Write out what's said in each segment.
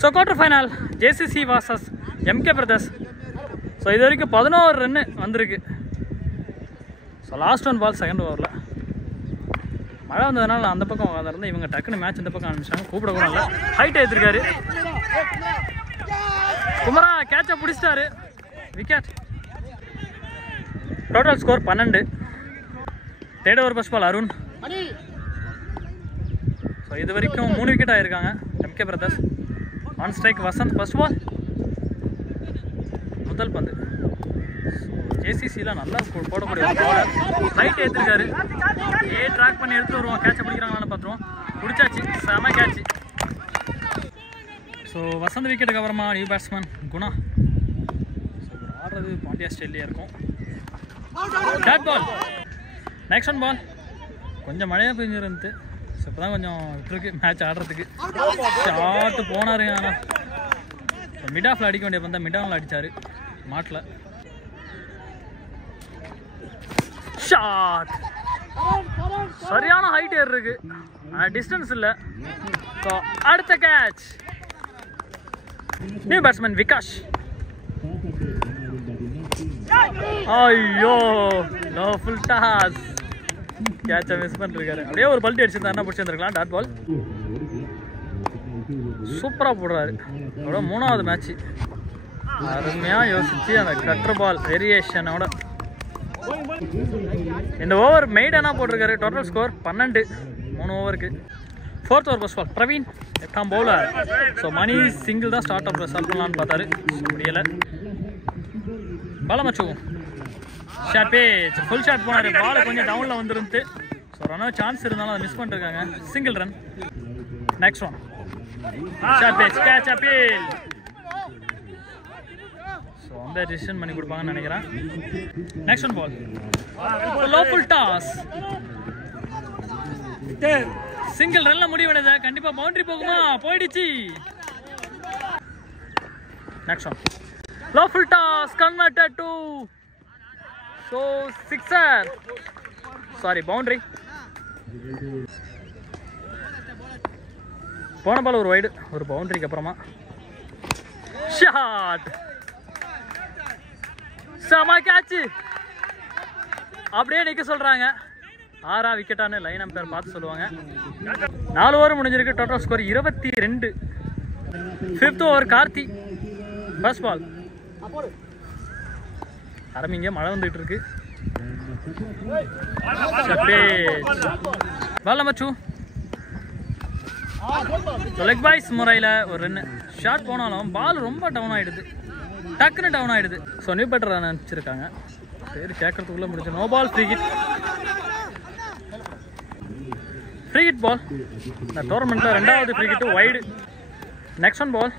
So quarter final JCC vs MK Brothers. So இது வரைக்கும் 11 run வந்திருக்கு. So last one ball second ஓவரில் மழை வந்ததுனால அந்த பக்கம் உட்காந்துருந்து இவங்க டக்குன்னு மேட்ச் இந்த பக்கம் ஆரம்பிச்சாங்க. கூப்பிட கூட இல்லை. ஹைட் ஏற்றிருக்காரு குமரா. கேட்சை பிடிச்சிட்டாரு. Wicket. Total score 12. Third over first ball Arun. So இது வரைக்கும் 3 விக்கெட் ஆகிருக்காங்க MK Brothers. On strike Vasanth. First ball முதல் பந்து. JCCயில் நல்லா போடக்கூடிய பவுலர். ஹைட் ஏற்றிருக்காரு. ட்ராக் பண்ணி எடுத்துகிட்டு வருவோம். கேட்சை பிடிக்கிறாங்களான்னு பார்த்துருவோம். பிடிச்சாச்சு. செம கேட்சு. ஸோ வசந்த் விக்கெட்டுக்கு அப்புறமா நியூ பேட்ஸ்மேன் குணா. ஸோ ஆடுறது பாண்டியா ஸ்டைல்லே இருக்கும். Dot ball. Next one ball. கொஞ்சம் மழையாக பெஞ்சிருந்து. ஸோ இப்போ தான் கொஞ்சம் விட்டுருக்கு மேட்ச் ஆடுறதுக்கு. ஷார்ட்டு போனாருங்க. ஆனால் மிட் ஆஃபில் அடிக்க வேண்டிய பந்தா மிட் ஆஃபில் அடித்தார் மாட்டில். ஷாட். சரியான ஹைட் ஏர் இருக்கு. டிஸ்டன்ஸ் இல்லை. ஸோ அடுத்த கேட்ச் நியூ பேட்ஸ்மேன் விகாஷ். ஐயோ நோ ஃபுல் டாஸ். கேட்சை மிஸ் பண்ணிருக்காரு. அப்படியே ஒரு பல்ட்டி அடிச்சிருந்தா பிடிச்சிருந்துருக்கலாம். Dot ball. சூப்பராக போடுறாரு. அதோட 3வது மேட்ச்சு அருமையாக யோசிச்சு அந்த கட்ரு பால் வேரியேஷனோட இந்த ஓவர் மெய்டனா போட்டிருக்காரு. Total score 12. 3 ஓவருக்கு. 4th over first ball Praveen. 8ஆம் பவுலர். ஸோ மணி சிங்கிள் தான் ஸ்டார்ட் பண்ணலான்னு பார்த்தாரு. முடியலை. பாலமச்சு ஷாட் பேஜ். ஃபுல் ஷாட் போனார். பால் கொஞ்சம் டவுனில் வந்துருந்து. ஸோ ரன் சான்ஸ் இருந்தாலும் அதை மிஸ் பண்ணிருக்காங்க. Single run. Next one shot பேஜ். Catch appeal. ஸோ அந்த டிசிஷன் பண்ணி கொடுப்பாங்கன்னு நினைக்கிறேன். Next one ball. Low full toss. Single ரன்ல முடிவடைதா. கண்டிப்பா பவுண்டரி போகுமா? போயிடுச்சு. Next one low full toss converted to so sixer. Sorry boundary. போன பால் ஒரு வைடு ஒரு பவுண்டரிக்கு அப்புறமா ஷாட். செம கேட்ச். அப்படியே நிற்க சொல்றாங்க. 6 விக்கெட்டானு லைன் அம்பையர் பார்த்து சொல்லுவாங்க. 4 ஓவர் முடிஞ்சிருக்கு. Total score 22. 5th over Karthi. First ball. ஆரம்பிங்க. மழை வந்துட்டு இருக்கு. பால் மச்சு. லெக் பாய்ஸ் முறையில் ஒரு ரன்னு. ஷாட் போனாலும் பால் ரொம்ப டவுன் ஆகிடுது. டக்குன்னு டவுன் ஆகிடுது. ஸோ நியூ பேட்டர் நினச்சிருக்காங்க. சரி கேட்கறதுக்குள்ளே முடிச்சு. No ball. Free hit. Free hit ball. இந்த டோர்னமெண்ட்டில் 2வது free hit wide. Next one ball.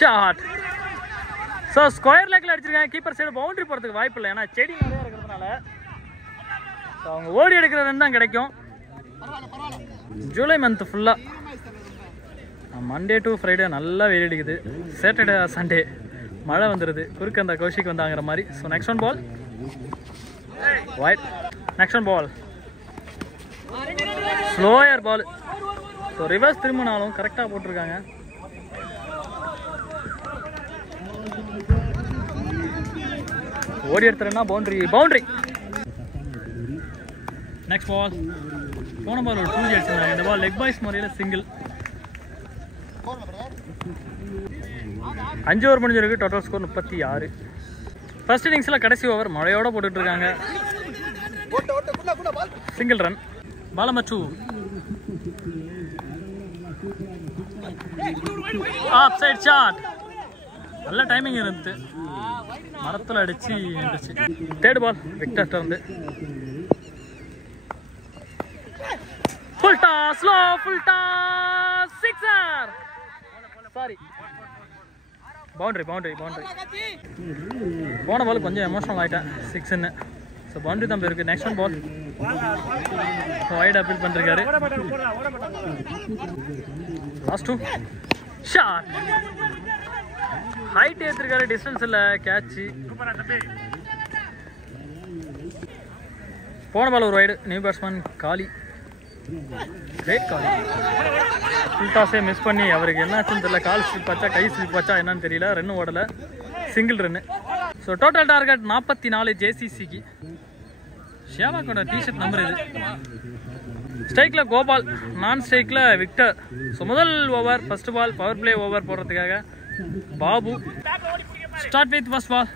Shot. So square லெக்கில் அடிச்சிருக்காங்க. கீப்பர் சைடு பவுண்டரி போகிறதுக்கு வாய்ப்பு இல்லை. ஏன்னா செடி நிறையா இருக்கிறதுனால ஸோ அவங்க ஓடி எடுக்கிற ரன் தான் கிடைக்கும். ஜூலை மந்த் ஃபுல்லாக மண்டே டு ஃப்ரைடே நல்லா வெயில் அடிக்குது. சாட்டர்டே சண்டே மழை வந்துடுது. குறுக்க அந்த கௌஷிக் வந்தாங்கிற மாதிரி. So next one ball. Wide. Next one ball. Slower ball. So reverse திரும்பினாலும் கரெக்டாக போட்டிருக்காங்க. ஓடி எடுத்துறேன்னா பவுண்டரி. பவுண்டரி. Next ball. போன பால் ஒரு 2 அடிச்சிருந்தாங்க. இந்த பால் லெக் பாய்ஸ் முறையில் சிங்கிள். 5 ஓவர் முடிஞ்சிருக்கு. Total score 36. ஃபர்ஸ்ட் இன்னிங்ஸில் கடைசி ஓவர் மழையோட போட்டுட்டு இருக்காங்க. Single run. பாலமச்சு. Off side shot. நல்ல டைமிங் இருந்துச்சு. மரத்தில் அடிச்சு இருந்துச்சு. தேர்ட் பால் விக்டர் வந்து full toss. Slow full toss. Sixer. Sorry boundary. Boundary. Boundary. போன பால் கொஞ்சம் எமோஷனல் ஆகிட்டேன். 6ன்னு. ஸோ பவுண்டரி தான் போயிருக்கு. Next one ball. Wide appeal பண்ணிருக்காரு. Last 2 shot. ஹைட் ஏற்றிருக்காரு. டிஸ்டன்ஸ் இல்லை. கேட்சு. போன பால் ஒரு வைடு. நியூ பேட்ஸ்மேன் காலி. Great call. ஃபுல் டாஸே மிஸ் பண்ணி அவருக்கு என்னாச்சுன்னு தெரியல. கால் ஸ்லிப் ஆச்சா கை ஸ்லிப் ஆச்சா என்னன்னு தெரியல. ரன் ஓடலை, சிங்கிள் ரன்னு. ஸோ டோட்டல் டார்கெட் 44 ஜேசிசிக்கு. ஷேவாக்கோட டிஷர்ட் நம்பர் இது. ஸ்ட்ரைக்கில் கோபால், நான் ஸ்ட்ரைக்கில் விக்டர். ஸோ முதல் over first ball power play over போடுறதுக்காக Babu. Start with first ball.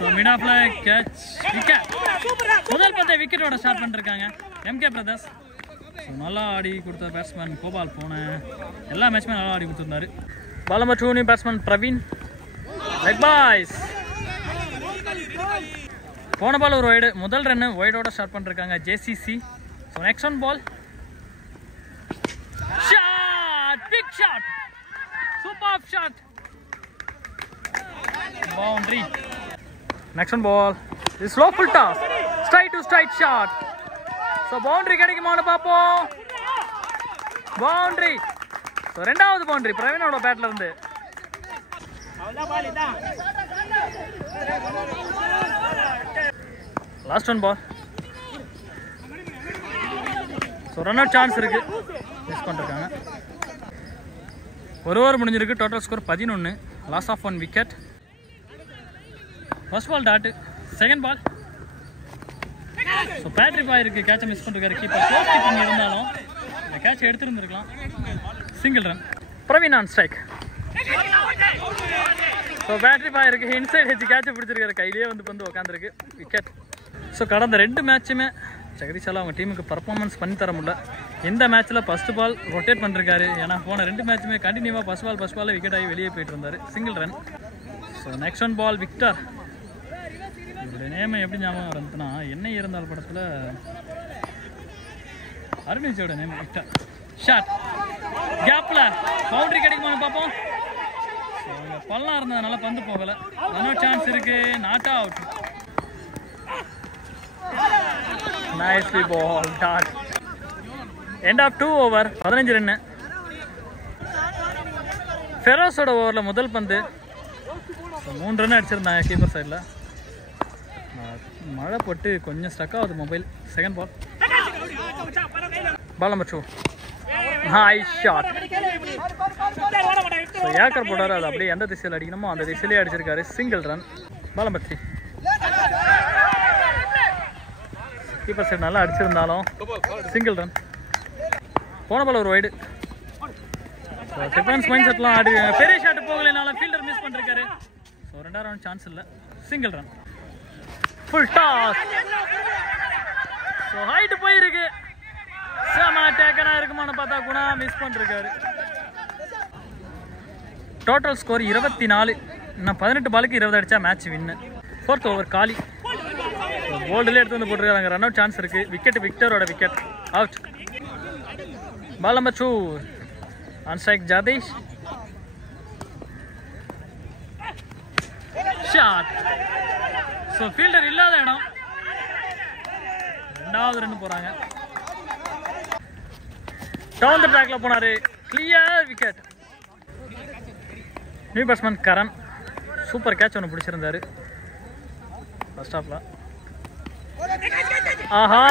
So mid ஆஃப்ல கேட்ச், விக்கெட். முதல் பந்தை விக்கெட்டோட ஸ்டார்ட் பண்ணிருக்காங்க எம்கே பிரதர்ஸ். ஸோ நல்லா ஆடி கொடுத்த பேட்ஸ்மேன் கோபால். போன எல்லா மேட்ச்மே நல்லா ஆடி கொடுத்துருந்தாரு. Ball number 2 batsman Praveen. Leg byes. போன பால் ஒரு வைடு, முதல் ரன்னு வைடோட ஸ்டார்ட் பண்ணிருக்காங்க JCC. So next one ball. Shot, big shot, super shot, boundary. Next one ball. This slow full toss. Straight to straight shot. So boundary கிடைக்குமான்னு பாப்போம். Boundary. So ரெண்டாவது boundary பிரவீனோட பேட்ல இருந்து. Last one ball. So run out chance இருக்கு. Miss பண்ணிருக்காங்க. ஒரு over முடிஞ்சிருக்கு. Total score 11. Loss of 1 wicket. First ball dot, second ball. So பேட்ரி பாய் இருக்கு, கேட்சை மிஸ் பண்ணிருக்காரு கீப்பர். க்ளோஸ் கீப்பிங் இருந்தாலும் இந்த கேட்சை எடுத்துருந்துருக்கலாம். Single run. Praveen on strike. So பேட்ரி பாய் இருக்கு, இன்சைட் ஹெச் கேட்சை பிடிச்சிருக்காரு, கையிலேயே வந்து உட்காந்துருக்கு. விக்கெட். ஸோ கடந்த 2 மேட்சுமே ஜெகதீஷால் அவங்க டீமுக்கு பர்ஃபார்மன்ஸ் பண்ணி தர முடியல. இந்த மேட்ச்சில் ஃபர்ஸ்ட் பால் ரொட்டேட் பண்ணிருக்காரு. ஏன்னா போன 2 மேட்சுமே கண்டினியூவாக ஃபர்ஸ்ட் பால் விக்கெட் ஆகி வெளியே போயிட்டு இருந்தார். Single run. So next one ball Victor. இவருடைய நேம் எப்படி ஞாபகம் இருந்துச்சுன்னா, என்ன இருந்தால் படத்தில் அருணேஷோட நேம் விக்டர். ஷாட், கேப்பில் பவுண்டரி கிடைக்குமான்னு பார்ப்போம். ஸோ இங்கே பள்ளம் இருந்ததுனால பந்து போகலை. ரன் சான்ஸ் இருக்கு. Not out. Nicely ball dot. End of 2 over 15 ரன்னு. ஃபெரோஸோட ஓவரில் முதல் பந்து 3 ரன் அடிச்சிருந்தாங்க கீப்பர் சைடில். மழை போட்டு கொஞ்சம் ஸ்டக் ஆகுது mobile. Second ball. Ball number 2. Nice shot. So ஏக்கர் போட்டார், அது அப்படியே எந்த திசையில் அடிக்கணுமோ அந்த திசையிலே அடிச்சிருக்காரு. Single run. Ball number 3. Keeper side நல்லா அடிச்சிருந்தாலும் சிங்கிள் ரன். போன பால் ஒரு வைடு. டிஃபென்ஸ் மைண்ட் செட்லாம் ஆடி பெரிய ஷாட் போகலைனாலும் ஃபீல்டர் மிஸ் பண்ணிருக்காரு. ஸோ 2வது ரவுண்ட் சான்ஸ் இல்லை. Single run. Full toss. So height போயிருக்கு. சேமா டேக்கனா இருக்குமான்னு பார்த்தா குணா மிஸ் பண்ணிருக்காரு. Total score 24. இன்னும் 18 பாலுக்கு 20 அடிச்சா மேட்ச் வின்னு. 4th ஓவர் காலி. போல்டுலேயே எடுத்து வந்து போட்டுருக்காங்க. ரன் அவுட் சான்ஸ் இருக்கு. விக்கெட் விக்டரோட wicket. Out. Ball number 2. On strike Jadesh. Shot. So fielder இல்லாத இடம். 2வது ரன் போறாங்க. டவுன் தி ட்ராக்ல போனாரு. Clear wicket. New batsman Karan. Super catch ஒன்று பிடிச்சிருந்தாரு ஃபர்ஸ்ட் ஹாஃப்ல. ஆஹா,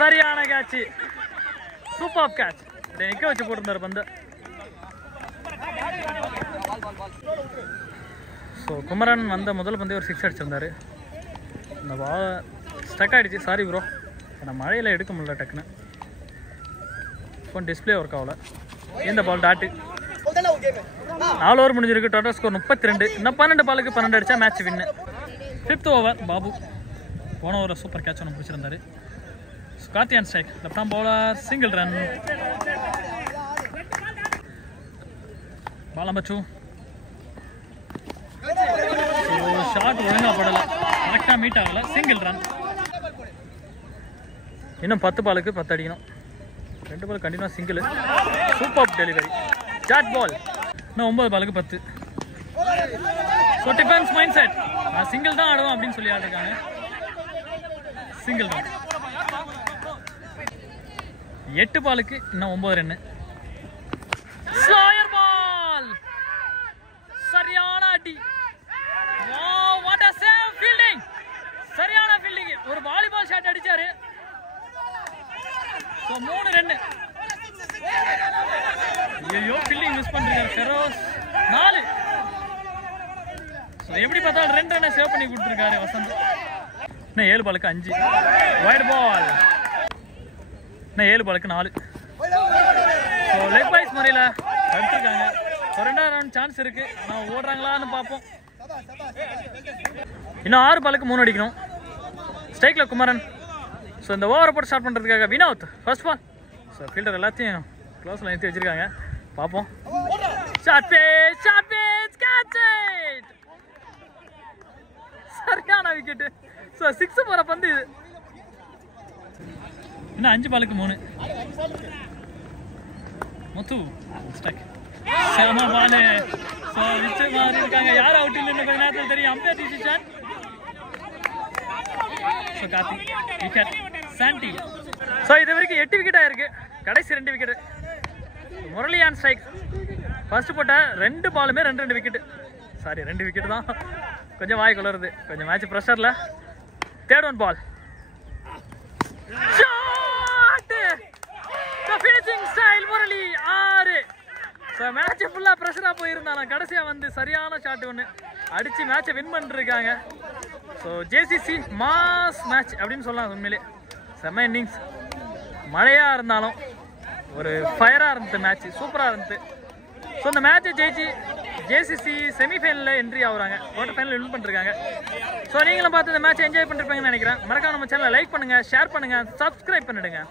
சரியான கேட்ச். Super catch. இதை நிற்க வச்சு போட்டிருந்தாரு பந்து. ஸோ குமரன் வந்த முதல் பந்தே ஒரு 6 அடிச்சிருந்தாரு. இந்த பால் ஸ்டக் ஆகிடுச்சு. சாரி ப்ரோ, நான் மழையில் எடுக்க முடியல டக்குன்னு. ஃபோன் டிஸ்பிளே ஒர்க் ஆகல. இந்த பால் டாட்டு. 4 ஓவர் முடிஞ்சிருக்கு. Total score 32. இன்னும் 12 பாலுக்கு 12 அடிச்சா மேட்ச் வின்னு. 5th over Babu. போன ஓவர் சூப்பர் கேட்ச் ஒன்று பிடிச்சிருந்தாரு. Karthi on strike. Left arm bowler. Single run. Ball number 2. Shot ஒழுங்காக படலை, கரெக்டாக மீட் ஆகலை. Single run. இன்னும் 10 பாலுக்கு 10 அடிக்கணும். 2 பால் கண்டினியூவாக single. Super delivery. Dot ball. இன்னும் 9 பாலுக்கு 10. So defence mind set. நான் சிங்கிள் தான் ஆடுவோம் அப்படின்னு சொல்லி ஆடுறாங்க. Single run. 8 பாலுக்கு இன்னும் 9 ரன்னு. ஸ்லாயர் பால். சரியான அடி. What a save fielding. எப்படி பார்த்தாலும் 2 ரன்னை சேவ் பண்ணி கொடுத்துருக்காரு வசந்த். இன்னும் 7 பாலுக்கு 5 வைட் பால். இன்னும் 7 பாலுக்கு 4. ஸோ லெக் வைஸ் முறையில் எடுத்துருக்காங்க. ஸோ 2வது ரவுண்ட் சான்ஸ் இருக்கு. ஆனால் ஓடுறாங்களான்னு பார்ப்போம். இன்னும் 6 பாலுக்கு 3 அடிக்கணும். ஸ்ட்ரைக்ல குமரன். ஸோ இந்த ஓவரை போட்டு ஸ்டார்ட் பண்ணுறதுக்காக Vinod first ball. So fielder எல்லாத்தையும் க்ளோஸில் நிறுத்தி வச்சிருக்காங்க. பார்ப்போம். சரியான விக்கெட்டு. ஸோ 6 போகிற பந்து இது. இன்னும் 5 பாலுக்கு 3. முத்து செம பாலு. ஸோ விச்சு மாறி இருக்காங்க. யார் அவுட் இல்லைன்னு கொஞ்ச நேரத்தில் தெரியும். Umpire decision. So Karthik wicket. Sandy. So இது வரைக்கும் 8 விக்கெட் ஆயிருக்கு. கடைசி 2 wicket. Murali on strike. First போட்ட 2 பாலுமே 2 விக்கெட்டு. சாரி 2 விக்கெட்டு தான். கொஞ்சம் வாய் குளருது. கொஞ்சம் மேட்ச் ப்ரெஷரில். 3rd one ball. Finishing style Murali 6. So match ஃபுல்லாக ப்ரெஷராக போயிருந்தாலும் கடைசியாக வந்து சரியான ஷாட் ஒன்று அடித்து மேட்சை வின் பண்ணிருக்காங்க. ஸோ ஜேசிசி மாஸ் மேட்ச் அப்படின்னு சொல்லலாம். உண்மையிலே செம்ம இன்னிங்ஸ். மழையாக இருந்தாலும் ஒரு ஃபயராக இருந்தது. மேட்ச் சூப்பராக இருந்தது. ஸோ இந்த மேட்சை ஜெயிச்சு ஜேசிசி செமிஃபைனலில் என்ட்ரி ஆகுறாங்க. குவார்டர் ஃபைனல் வின் பண்ணிருக்காங்க. ஸோ நீங்களும் பார்த்து இந்த மேட்ச் என்ஜாய் பண்ணிருப்பீங்கன்னு நினைக்கிறேன். மறக்காம நம்ம சேனலை லைக் பண்ணுங்கள், ஷேர் பண்ணுங்கள், சப்ஸ்கிரைப் பண்ணிடுங்க.